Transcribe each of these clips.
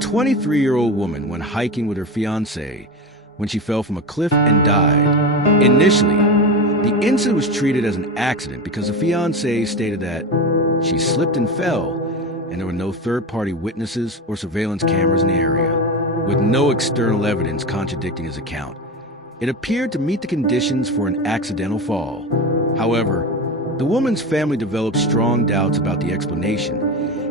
23-year-old woman went hiking with her fiancé when she fell from a cliff and died. Initially, the incident was treated as an accident because the fiancé stated that she slipped and fell, and there were no third-party witnesses or surveillance cameras in the area, with no external evidence contradicting his account. It appeared to meet the conditions for an accidental fall. However, the woman's family developed strong doubts about the explanation,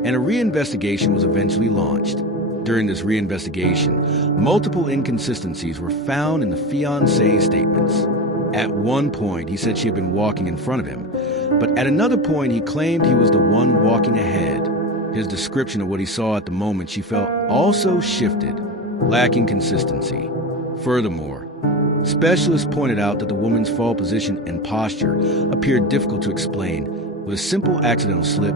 and a reinvestigation was eventually launched. During this reinvestigation, multiple inconsistencies were found in the fiancé's statements. At one point, he said she had been walking in front of him, but at another point, he claimed he was the one walking ahead. His description of what he saw at the moment she fell also shifted, lacking consistency. Furthermore, specialists pointed out that the woman's fall position and posture appeared difficult to explain with a simple accidental slip,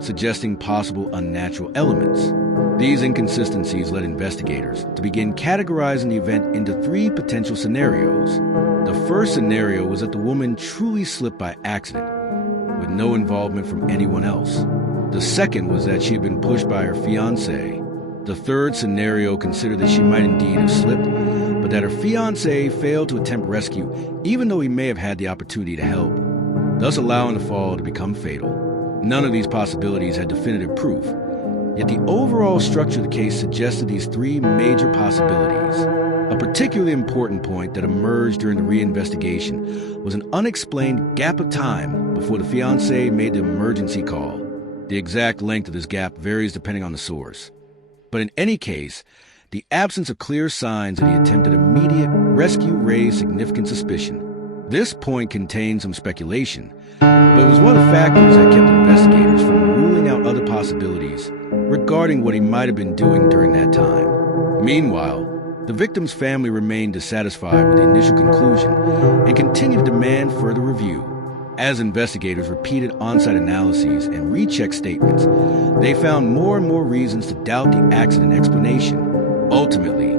suggesting possible unnatural elements. These inconsistencies led investigators to begin categorizing the event into three potential scenarios. The first scenario was that the woman truly slipped by accident, with no involvement from anyone else. The second was that she had been pushed by her fiancé. The third scenario considered that she might indeed have slipped, but that her fiancé failed to attempt rescue even though he may have had the opportunity to help, thus allowing the fall to become fatal. None of these possibilities had definitive proof, yet the overall structure of the case suggested these three major possibilities. A particularly important point that emerged during the reinvestigation was an unexplained gap of time before the fiancé made the emergency call. The exact length of this gap varies depending on the source. But in any case, the absence of clear signs of the attempted immediate rescue raised significant suspicion. This point contained some speculation, but it was one of the factors that kept investigators from ruling out other possibilities regarding what he might have been doing during that time. Meanwhile, the victim's family remained dissatisfied with the initial conclusion and continued to demand further review. As investigators repeated on-site analyses and rechecked statements, they found more and more reasons to doubt the accident explanation. Ultimately,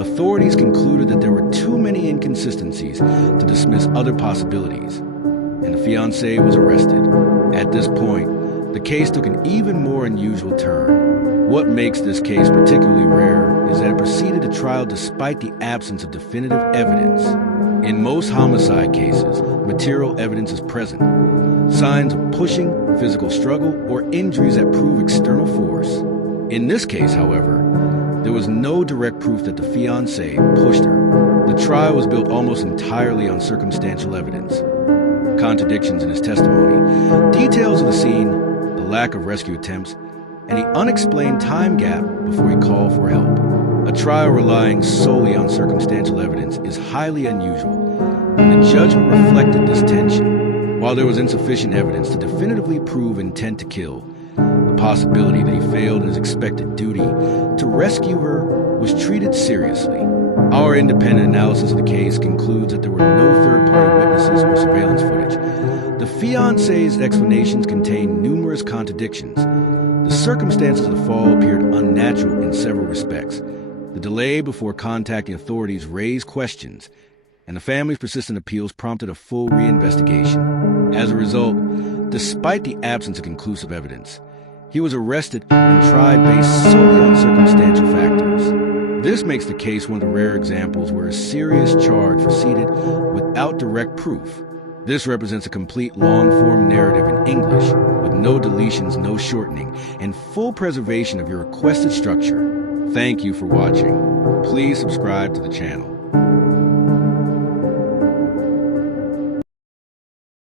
authorities concluded that there were too many inconsistencies to dismiss other possibilities, and the fiancé was arrested. At this point, the case took an even more unusual turn. What makes this case particularly rare is that it proceeded to trial despite the absence of definitive evidence. In most homicide cases, material evidence is present. Signs of pushing, physical struggle, or injuries that prove external force. In this case, however, there was no direct proof that the fiancé pushed her. The trial was built almost entirely on circumstantial evidence. Contradictions in his testimony, details of the scene, the lack of rescue attempts, and the unexplained time gap before he called for help. A trial relying solely on circumstantial evidence is highly unusual, and the judgment reflected this tension. While there was insufficient evidence to definitively prove intent to kill, the possibility that he failed in his expected duty to rescue her was treated seriously. Our independent analysis of the case concludes that there were no third-party witnesses or surveillance footage. The fiancé's explanations contained numerous contradictions. The circumstances of the fall appeared unnatural in several respects. The delay before contacting authorities raised questions, and the family's persistent appeals prompted a full reinvestigation. As a result, despite the absence of conclusive evidence, he was arrested and tried based solely on circumstantial factors. This makes the case one of the rare examples where a serious charge proceeded without direct proof. This represents a complete long-form narrative in English, with no deletions, no shortening, and full preservation of your requested structure. Thank you for watching. Please subscribe to the channel.